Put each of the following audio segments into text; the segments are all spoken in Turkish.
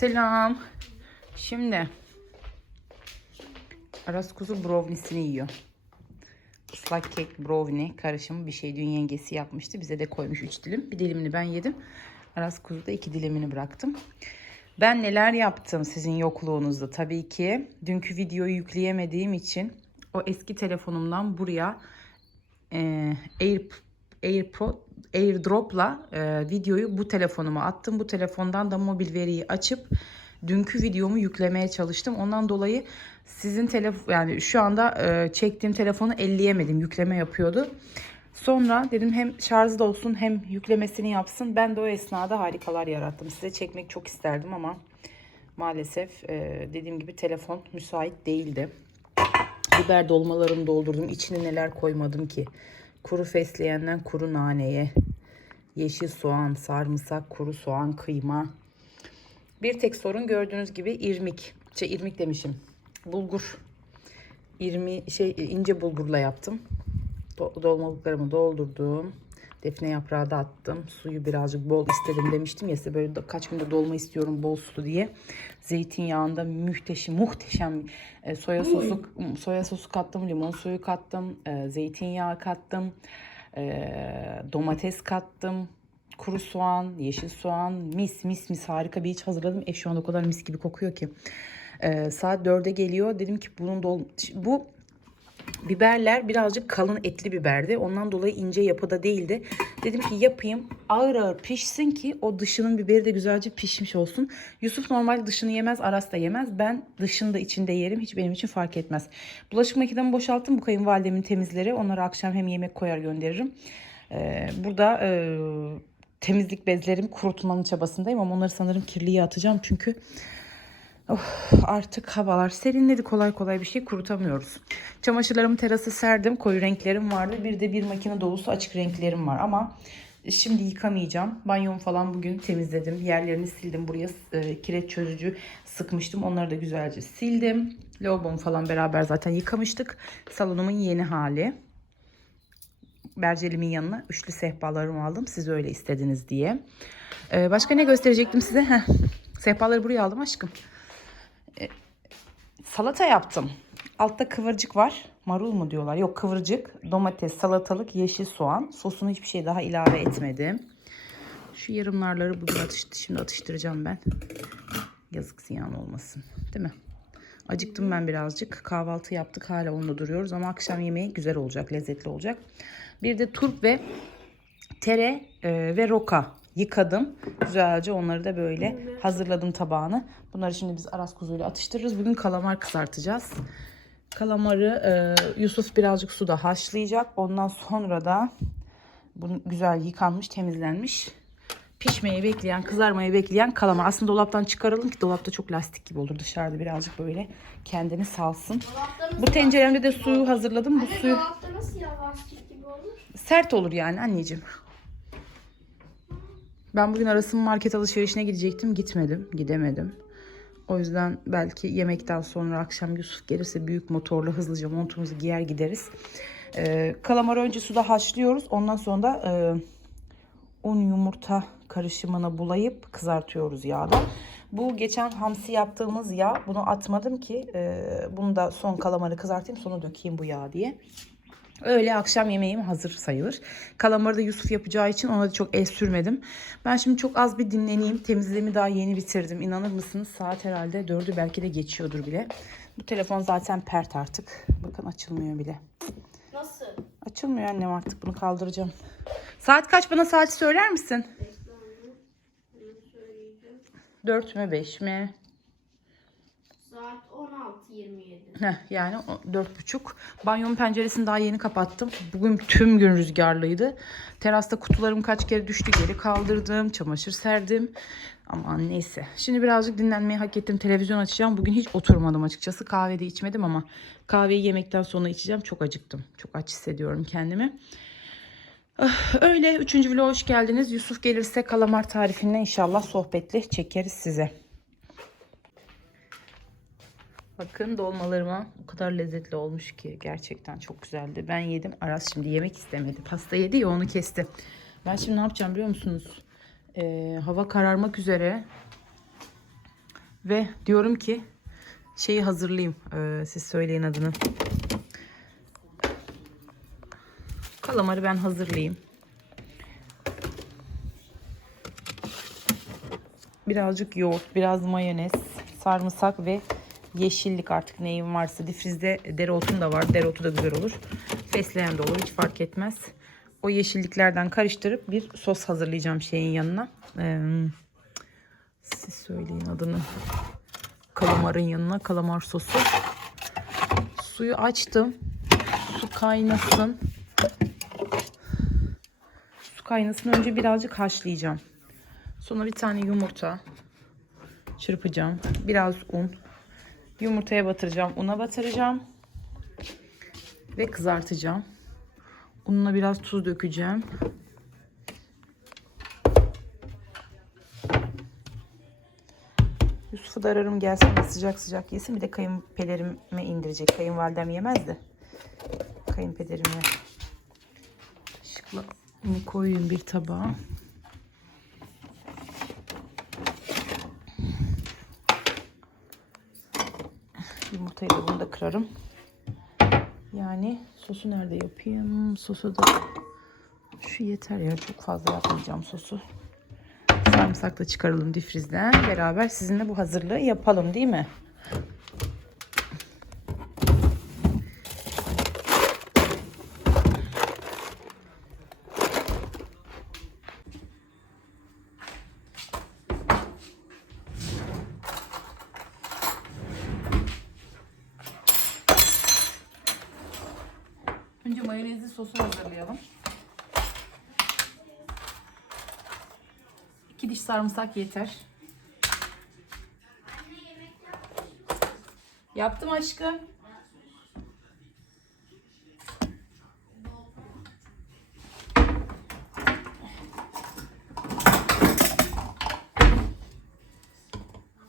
Selam. Şimdi Aras kuzu browniesini yiyor. Islak kek brownie karışımı bir şey dün yengesi yapmıştı. Bize de koymuş 3 dilim. Bir dilimini ben yedim. Aras kuzu da 2 dilimini bıraktım. Ben neler yaptım sizin yokluğunuzda tabii ki. Dünkü videoyu yükleyemediğim için o eski telefonumdan buraya e, Air, AirPod, AirDrop'la e, videoyu bu telefonuma attım. Bu telefondan da mobil veriyi açıp dünkü videomu yüklemeye çalıştım. Ondan dolayı sizin telefon yani şu anda e, çektiğim telefonu elleyemedim. Yükleme yapıyordu. Sonra dedim hem şarjı da olsun hem yüklemesini yapsın. Ben de o esnada harikalar yarattım. Size çekmek çok isterdim ama maalesef e, dediğim gibi telefon müsait değildi. Biber dolmalarını doldurdum. İçine neler koymadım ki. Kuru fesleğenden kuru naneye. Yeşil soğan, sarımsak, kuru soğan, kıyma. Bir tek sorun gördüğünüz gibi irmik. Şey irmik demişim. Bulgur. İrmi şey ince bulgurla yaptım. Do- dolmalıklarımı doldurdum. Defne yaprağı da attım. Suyu birazcık bol istedim demiştim ya size böyle kaç gündür dolma istiyorum bol sulu diye. Zeytinyağında muhteşem muhteşem e, soya sosu soya sosu kattım, limon suyu kattım, e, zeytinyağı kattım, e, domates kattım, kuru soğan, yeşil soğan, mis mis mis harika bir iç hazırladım. E şu an o kadar mis gibi kokuyor ki. E, saat 4'e geliyor. Dedim ki bunun dol bu Biberler birazcık kalın etli biberdi. Ondan dolayı ince yapıda değildi. Dedim ki yapayım ağır ağır pişsin ki o dışının biberi de güzelce pişmiş olsun. Yusuf normal dışını yemez, Aras da yemez. Ben dışını da içinde yerim. Hiç benim için fark etmez. Bulaşık makinemi boşalttım. Bu kayınvalidemin temizleri. Onları akşam hem yemek koyar gönderirim. Ee, burada e, temizlik bezlerimi kurutmanın çabasındayım ama onları sanırım kirliye atacağım. Çünkü Of, artık havalar serinledi kolay kolay bir şey kurutamıyoruz. Çamaşırlarımı terasa serdim. Koyu renklerim vardı. Bir de bir makine dolusu açık renklerim var ama şimdi yıkamayacağım. Banyomu falan bugün temizledim. Yerlerini sildim. Buraya e, kireç çözücü sıkmıştım. Onları da güzelce sildim. Lavabomu falan beraber zaten yıkamıştık. Salonumun yeni hali. Bercelimin yanına üçlü sehpalarımı aldım. Siz öyle istediniz diye. Ee, başka ne gösterecektim size? Heh, sehpaları buraya aldım aşkım salata yaptım. Altta kıvırcık var. Marul mu diyorlar? Yok kıvırcık, domates, salatalık, yeşil soğan. Sosunu hiçbir şey daha ilave etmedim. Şu yarımlarları bugün atıştı. Şimdi atıştıracağım ben. Yazık ziyan olmasın. Değil mi? Acıktım ben birazcık. Kahvaltı yaptık. Hala onunla duruyoruz. Ama akşam yemeği güzel olacak. Lezzetli olacak. Bir de turp ve tere e, ve roka yıkadım. Güzelce onları da böyle hazırladım tabağını. Bunları şimdi biz aras kuzuyla atıştırırız. Bugün kalamar kızartacağız. Kalamarı e, Yusuf birazcık suda haşlayacak. Ondan sonra da bunu güzel yıkanmış, temizlenmiş. Pişmeyi bekleyen, kızarmayı bekleyen kalamar. Aslında dolaptan çıkaralım ki dolapta çok lastik gibi olur. Dışarıda birazcık böyle kendini salsın. Bu tenceremde de suyu hazırladım. Bu suyu Dolapta nasıl ya lastik gibi olur? sert olur yani anneciğim. Ben bugün Aras'ın market alışverişine gidecektim. Gitmedim. Gidemedim. O yüzden belki yemekten sonra akşam Yusuf gelirse büyük motorla hızlıca montumuzu giyer gideriz. Ee, kalamarı önce suda haşlıyoruz. Ondan sonra da e, un yumurta karışımına bulayıp kızartıyoruz yağda. Bu geçen hamsi yaptığımız yağ. Bunu atmadım ki e, bunu da son kalamarı kızartayım sonra dökeyim bu yağ diye. Öyle akşam yemeğim hazır sayılır. Kalamarı da Yusuf yapacağı için ona da çok el sürmedim. Ben şimdi çok az bir dinleneyim. Temizliğimi daha yeni bitirdim. İnanır mısınız saat herhalde dördü belki de geçiyordur bile. Bu telefon zaten pert artık. Bakın açılmıyor bile. Nasıl? Açılmıyor annem artık bunu kaldıracağım. Saat kaç bana saati söyler misin? Dört mü beş mi? Saat 16.27. Heh, yani dört buçuk. Banyomun penceresini daha yeni kapattım. Bugün tüm gün rüzgarlıydı. Terasta kutularım kaç kere düştü geri kaldırdım. Çamaşır serdim. Aman neyse. Şimdi birazcık dinlenmeyi hak ettim. Televizyon açacağım. Bugün hiç oturmadım açıkçası. Kahve de içmedim ama kahveyi yemekten sonra içeceğim. Çok acıktım. Çok aç hissediyorum kendimi. Ah, Öyle. Üçüncü vloga hoş geldiniz. Yusuf gelirse kalamar tarifinden inşallah sohbetli çekeriz size. Bakın dolmalarıma o kadar lezzetli olmuş ki gerçekten çok güzeldi. Ben yedim. Aras şimdi yemek istemedi. Pasta yedi ya onu kesti. Ben şimdi ne yapacağım biliyor musunuz? Ee, hava kararmak üzere. Ve diyorum ki şeyi hazırlayayım. Ee, siz söyleyin adını. Kalamarı ben hazırlayayım. Birazcık yoğurt, biraz mayonez, sarımsak ve yeşillik artık neyim varsa. Difrizde dereotum da var. Dereotu da güzel olur. Fesleğen de olur. Hiç fark etmez. O yeşilliklerden karıştırıp bir sos hazırlayacağım şeyin yanına. Ee, siz söyleyin adını. Kalamarın yanına kalamar sosu. Suyu açtım. Su kaynasın. Su kaynasın önce birazcık haşlayacağım. Sonra bir tane yumurta çırpacağım. Biraz un. Yumurtaya batıracağım. Una batıracağım. Ve kızartacağım. Ununa biraz tuz dökeceğim. Yusuf'u da ararım gelsin sıcak sıcak yesin. Bir de kayınpederime indirecek. Kayınvalidem yemez de. Kayınpederime şıkla bunu koyayım bir tabağa. Yumurtayı bunu da kırarım. Yani sosu nerede yapayım? Sosu da şu yeter ya. Çok fazla yapmayacağım sosu. Sarımsak da çıkaralım difrizden. Beraber sizinle bu hazırlığı yapalım değil mi? Önce mayonezli hazırlayalım. İki diş sarımsak yeter. Yaptım aşkım.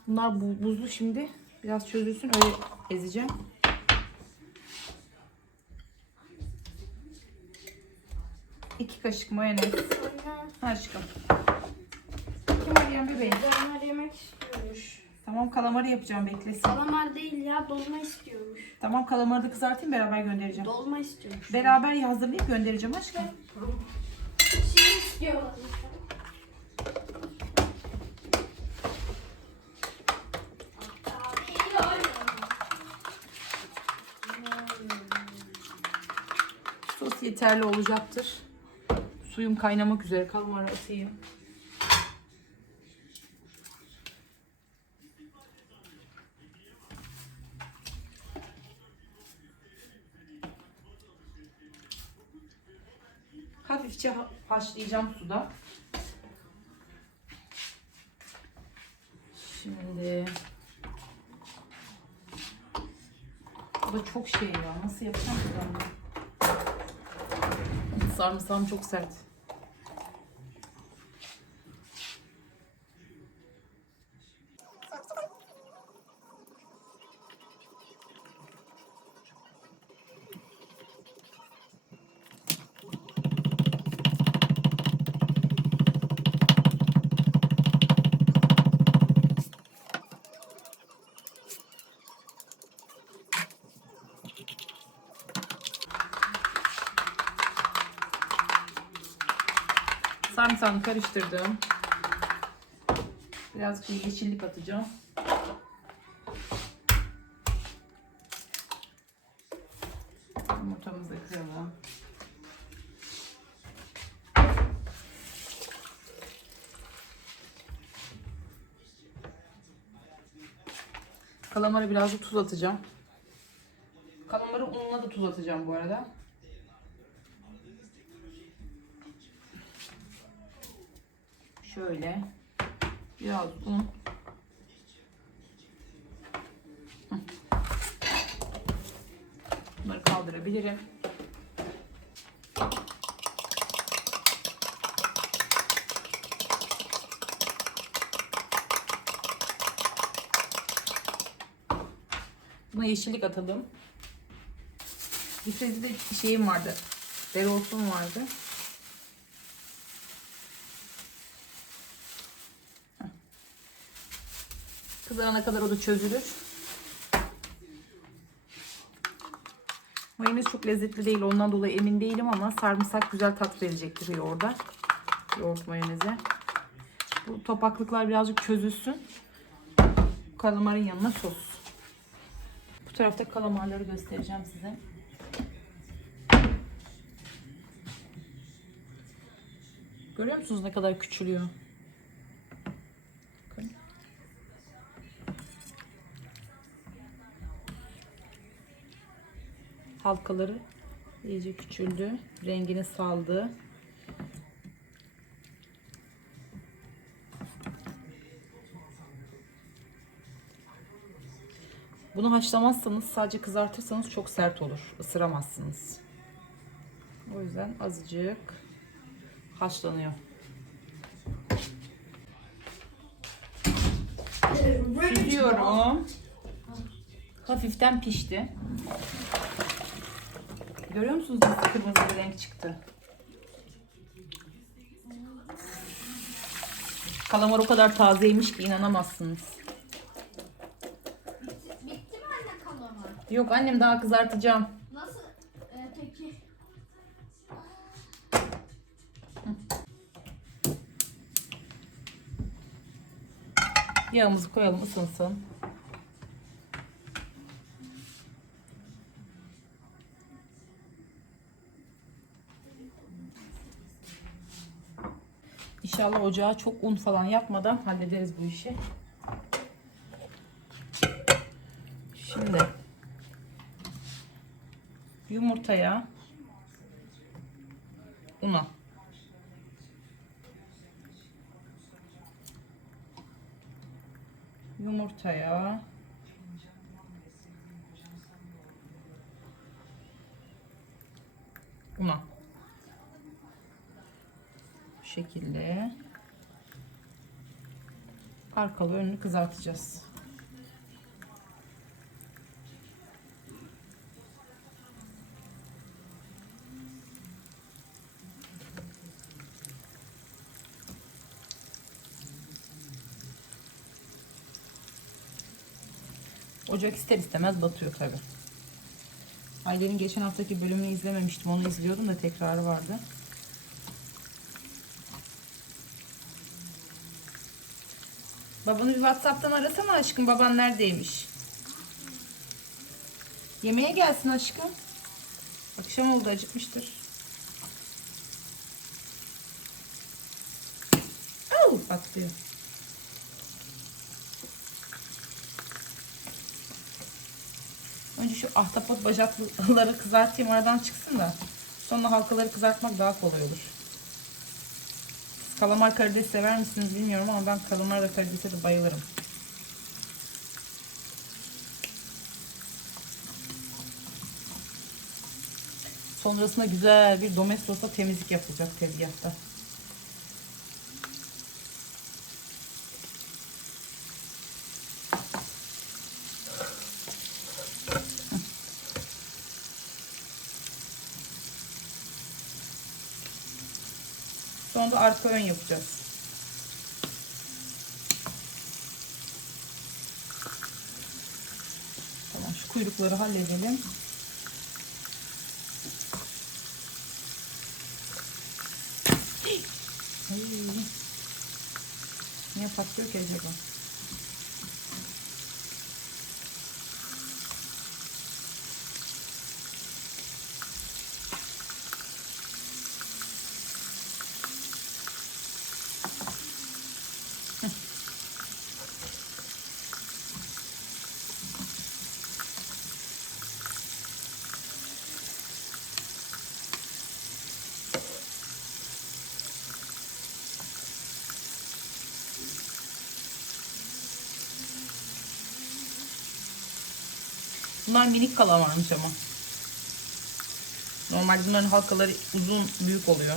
Bunlar bu, buzlu şimdi. Biraz çözülsün öyle ezeceğim. İki kaşık mayonez. Anne, aşkım. Kim arayan bebeğim? kalamar yemek istiyormuş. Tamam kalamarı yapacağım beklesin. Kalamar değil ya, dolma istiyormuş. Tamam kalamarı da kızartayım beraber göndereceğim. Dolma istiyormuş. Beraber hazırlayıp göndereceğim aşkım. Şey istiyorlar. Sos yeterli olacaktır. Suyum kaynamak üzere. Kalamarı atayım. Hafifçe ha- haşlayacağım suda. Şimdi bu da çok şey ya. Nasıl yapacağım ben bunu? Sarımsağım çok sert. Sarımsağını karıştırdım. Birazcık yeşillik atacağım. Yumurtamızı kıralım. Kalamara birazcık tuz atacağım. Kalamarı ununa da tuz atacağım bu arada. Şöyle biraz un. Bunları kaldırabilirim. Buna yeşillik atalım. Difrizde de şeyim vardı. Dereotum vardı. Kızarana kadar o da çözülür. Mayonez çok lezzetli değil. Ondan dolayı emin değilim ama sarımsak güzel tat verecektir yoğurda. Yoğurt mayoneze. Bu topaklıklar birazcık çözülsün. Kalamarın yanına sos. Bu tarafta kalamarları göstereceğim size. Görüyor musunuz ne kadar küçülüyor? Halkaları iyice küçüldü. Rengini saldı. Bunu haşlamazsanız sadece kızartırsanız çok sert olur. Isıramazsınız. O yüzden azıcık haşlanıyor. Süzüyorum. Hafiften pişti. Görüyor musunuz nasıl kırmızı bir renk çıktı? Kalamar o kadar tazeymiş ki inanamazsınız. Bitti mi anne kalama? Yok annem daha kızartacağım. Nasıl? Ee, peki. Yağımızı koyalım ısınsın. İnşallah ocağa çok un falan yapmadan hallederiz bu işi. Şimdi yumurtaya una yumurtaya una şekilde arkalı önünü kızartacağız. Ocak ister istemez batıyor tabi. Ailenin geçen haftaki bölümünü izlememiştim. Onu izliyordum da tekrarı vardı. Babanı bir Whatsapp'tan arasana aşkım. Baban neredeymiş? Yemeğe gelsin aşkım. Akşam oldu acıkmıştır. Au patlıyor. Önce şu ahtapot bacakları kızartayım aradan çıksın da sonra halkaları kızartmak daha kolay olur. Kalamar karides sever misiniz bilmiyorum ama ben kalamar ve karidese de bayılırım. Sonrasında güzel bir domestosla temizlik yapılacak tezgahta. Arka ön yapacağız. Tamam şu kuyrukları halledelim. Niye patlıyor ki acaba? Bunlar minik kalamarmış ama. Normalde bunların halkaları uzun, büyük oluyor.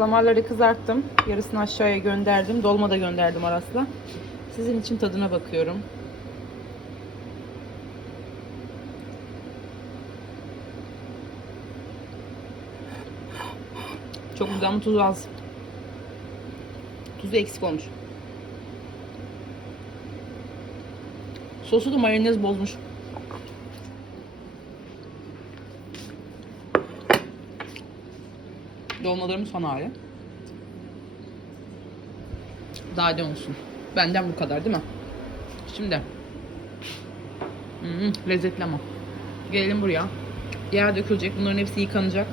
Kalamarları kızarttım. Yarısını aşağıya gönderdim. Dolma da gönderdim Aras'la. Sizin için tadına bakıyorum. Çok güzel ama tuzu az. Tuzu eksik olmuş. Sosu da mayonez bozmuş. Dolmalarımız son hali. Daha ne olsun. Benden bu kadar değil mi? Şimdi. Hmm, lezzetli ama. Gelelim buraya. Yağ dökülecek. Bunların hepsi yıkanacak.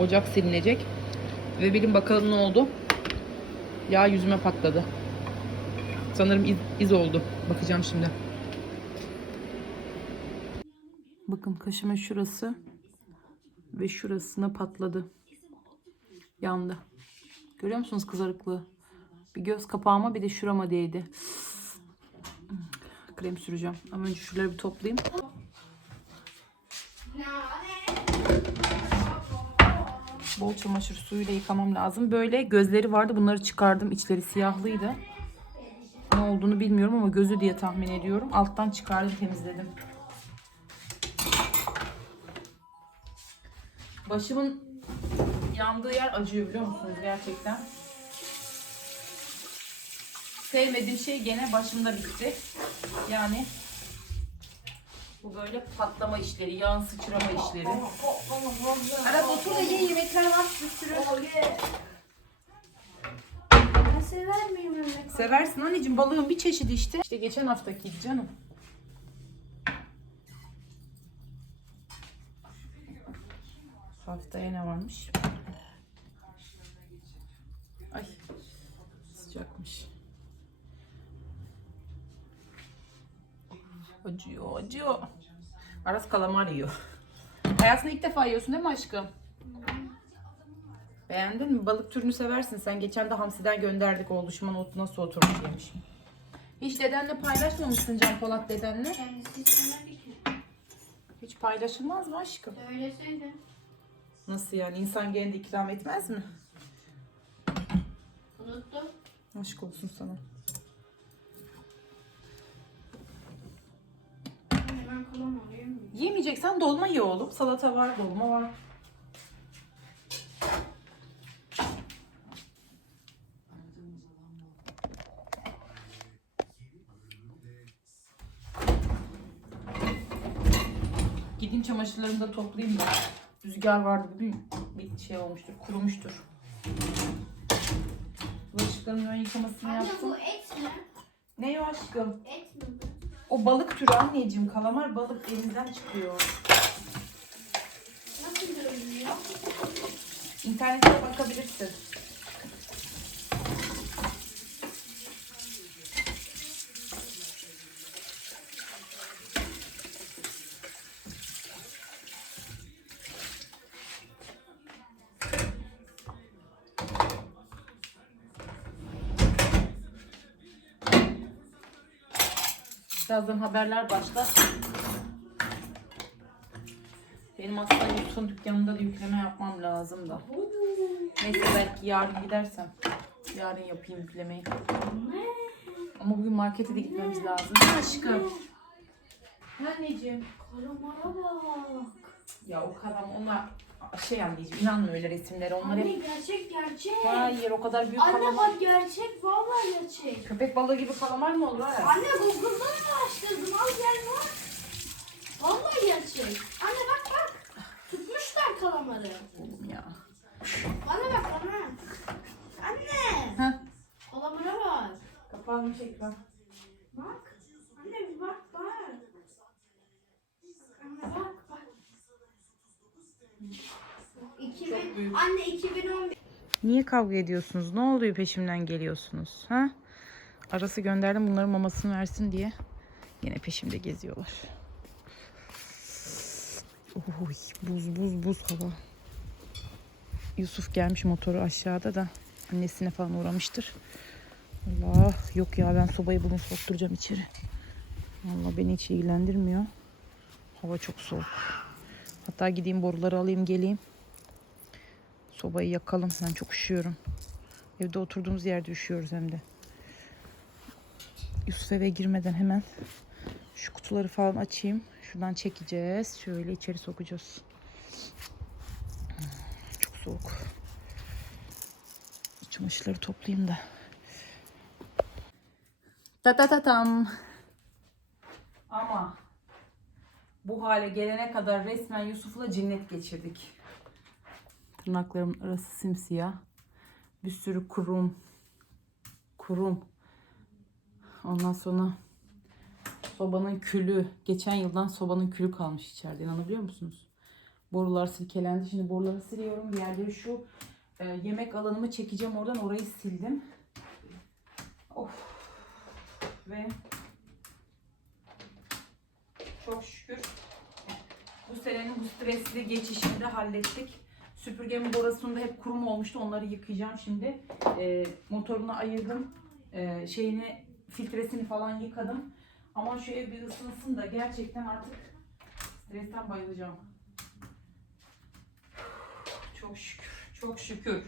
Ocak silinecek. Ve bilin bakalım ne oldu. Yağ yüzüme patladı. Sanırım iz, iz oldu. Bakacağım şimdi. Bakın kaşıma şurası ve şurasına patladı. Yandı. Görüyor musunuz kızarıklığı? Bir göz kapağıma bir de şurama değdi. Krem süreceğim. Ama önce şuraları bir toplayayım. Bol çamaşır suyuyla yıkamam lazım. Böyle gözleri vardı. Bunları çıkardım. İçleri siyahlıydı. Ne olduğunu bilmiyorum ama gözü diye tahmin ediyorum. Alttan çıkardım temizledim. Başımın yandığı yer acıyor biliyor musunuz gerçekten. Sevmediğim şey gene başımda bitti. Yani bu böyle patlama işleri, yağın sıçrama işleri. Aras otur da ye yemekler var bir sürü. Ben sever miyim yemek? Seversin anneciğim balığın bir çeşidi işte. İşte geçen haftaki canım. Haftaya ne varmış? Ay sıcakmış. Acıyor. Aras kalamar yiyor. Hayatında ilk defa yiyorsun değil mi aşkım? Beğendin mi? Balık türünü seversin. Sen geçen de hamsiden gönderdik oluşuman otu nasıl oturmuş demiş. Hiç dedenle paylaşmamışsın Can Polat dedenle. Kendisi istemedi ki. Hiç paylaşılmaz mı aşkım? Söyleseydi. Nasıl yani? İnsan gene de ikram etmez mi? Unuttum. Aşk olsun sana. Kalamam yemiyorum. Yemeyeceksen dolma ye oğlum. Salata var, dolma var. Gidin çamaşırlarını da toplayayım da. Rüzgar vardı bugün. Bir şey olmuştur, kurumuştur. Bulaşıkların ön yıkamasını Anne yaptım. bu et mi? Ne o aşkım? Et? O balık türü anneciğim. Kalamar balık denizden çıkıyor. Nasıl görünüyor? İnternete bakabilirsin. Birazdan haberler başlar. Benim aslında Yusuf'un dükkanında da yükleme yapmam lazım da. Neyse belki yarın gidersem. Yarın yapayım yüklemeyi. Ama bugün markete de gitmemiz lazım. Değil mi aşkım? Anneciğim. Kalamara bak. Ya o kadar onlar şey anneciğim inanma öyle resimlere. Onlar Anne hep gerçek gerçek. hayır o kadar büyük Anne kalamar. bak gerçek vallahi gerçek. Köpek balığı gibi kalamar mı olur ha? Anne Google'dan araştırdım al gel bak. Vallahi gerçek. Anne bak bak. Tutmuşlar kalamarı. Oğlum ya. Bana bak bana. Anne. Heh. Kalamara bak. Kapağını çek. Bak. Anne bir bak bak. Anne bak bak. 2000, anne 2011 Niye kavga ediyorsunuz? Ne oluyor peşimden geliyorsunuz? Ha? Arası gönderdim bunların mamasını versin diye. Yine peşimde geziyorlar. Oy, buz buz buz hava. Yusuf gelmiş motoru aşağıda da annesine falan uğramıştır. Allah yok ya ben sobayı bugün sokturacağım içeri. Allah beni hiç ilgilendirmiyor. Hava çok soğuk. Hatta gideyim boruları alayım geleyim. Sobayı yakalım. Ben çok üşüyorum. Evde oturduğumuz yerde üşüyoruz hem de. Yusuf eve girmeden hemen şu kutuları falan açayım. Şuradan çekeceğiz. Şöyle içeri sokacağız. Çok soğuk. Çamaşırları toplayayım da. Ta ta ta tam. Ama bu hale gelene kadar resmen Yusuf'la cinnet geçirdik. Tırnaklarımın arası simsiyah. Bir sürü kurum. Kurum. Ondan sonra sobanın külü. Geçen yıldan sobanın külü kalmış içeride. İnanabiliyor musunuz? Borular silkelendi. Şimdi boruları siliyorum. Bir yerleri şu e, yemek alanımı çekeceğim. Oradan orayı sildim. Of. Ve çok şükür bu senenin bu stresli geçişini de hallettik. Süpürgemin borasında hep kurum olmuştu. Onları yıkayacağım şimdi. E, motorunu ayırdım. E, şeyini filtresini falan yıkadım. Ama şu ev bir ısınsın da gerçekten artık stresten bayılacağım. Çok şükür. Çok şükür.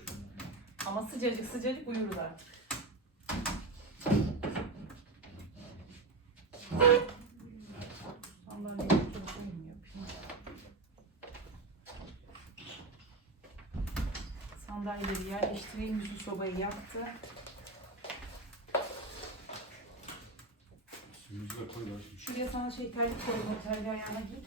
Ama sıcacık sıcacık uyuruz artık. Sandalyeyi çalışayım mı yapayım? Sandalyeleri yerleştireyim. Yüzü sobayı yaktı. Şuraya sana şey terlik koyayım. O terliği ayağına giy.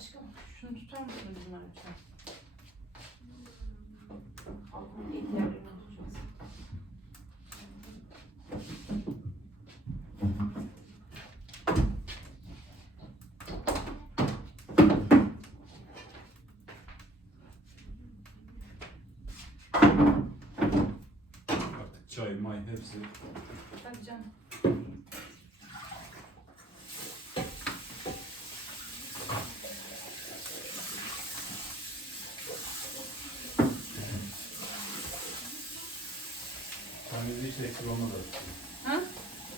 Aşkım şunu tutar mısın bizim lütfen? İlk yerlerini tutacağız. Artık çay, may hepsi. Tabii canım. Hiç eksik olmadı. Ha?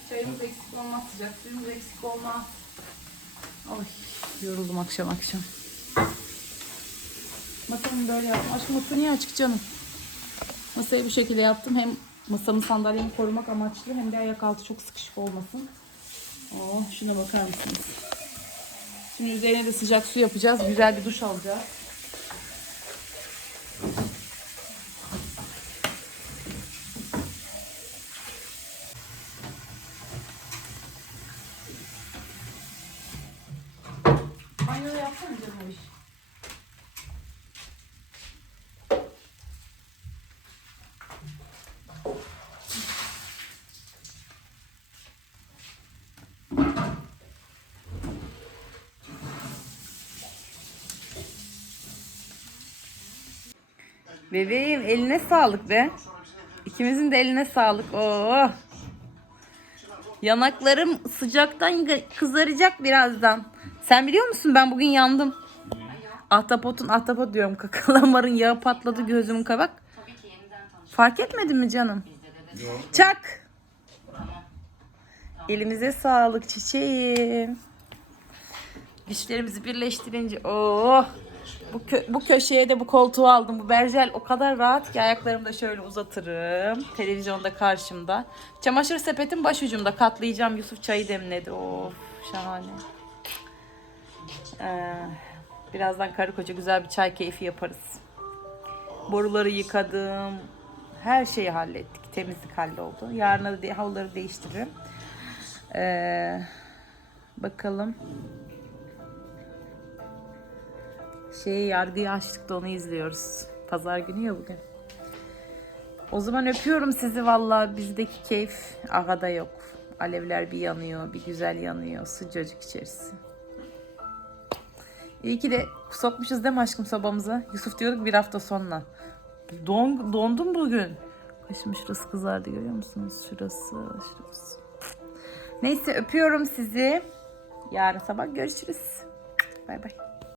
Çayımız eksik olmaz, sıcak suyumuz eksik olmaz. Ay yoruldum akşam akşam. Masamı böyle yaptım. Aşkım masa niye açık canım? Masayı bu şekilde yaptım. Hem masamı sandalyemi korumak amaçlı hem de ayak altı çok sıkışık olmasın. Oo, şuna bakar mısınız? Şimdi üzerine de sıcak su yapacağız. Güzel bir duş alacağız. Banyoda yapsana canım o işi. Bebeğim eline sağlık be. İkimizin de eline sağlık. Oo. Yanaklarım sıcaktan kızaracak birazdan. Sen biliyor musun ben bugün yandım. Ahtapotun ahtapot diyorum kakalamarın yağı patladı gözümün kabak. Fark etmedin mi canım? Çak. Elimize sağlık çiçeğim. Güçlerimizi birleştirince oh bu, kö- bu köşeye de bu koltuğu aldım. Bu berjel o kadar rahat ki ayaklarımı da şöyle uzatırım. Televizyonda karşımda. Çamaşır sepetim başucumda katlayacağım. Yusuf çayı demledi. Of şahane. Ee, birazdan karı koca güzel bir çay keyfi yaparız. Boruları yıkadım. Her şeyi hallettik. Temizlik halloldu. Yarına da havluları değiştiririm. Ee, bakalım. Şey yargıyı açtık da onu izliyoruz. Pazar günü ya bugün. O zaman öpüyorum sizi vallahi bizdeki keyif agada yok. Alevler bir yanıyor, bir güzel yanıyor. Sıcacık içerisi. İyi ki de sokmuşuz değil mi aşkım sobamıza? Yusuf diyorduk bir hafta sonra. Don, dondum bugün. Başım şurası kızardı görüyor musunuz? Şurası, şurası. Neyse öpüyorum sizi. Yarın sabah görüşürüz. Bay bay.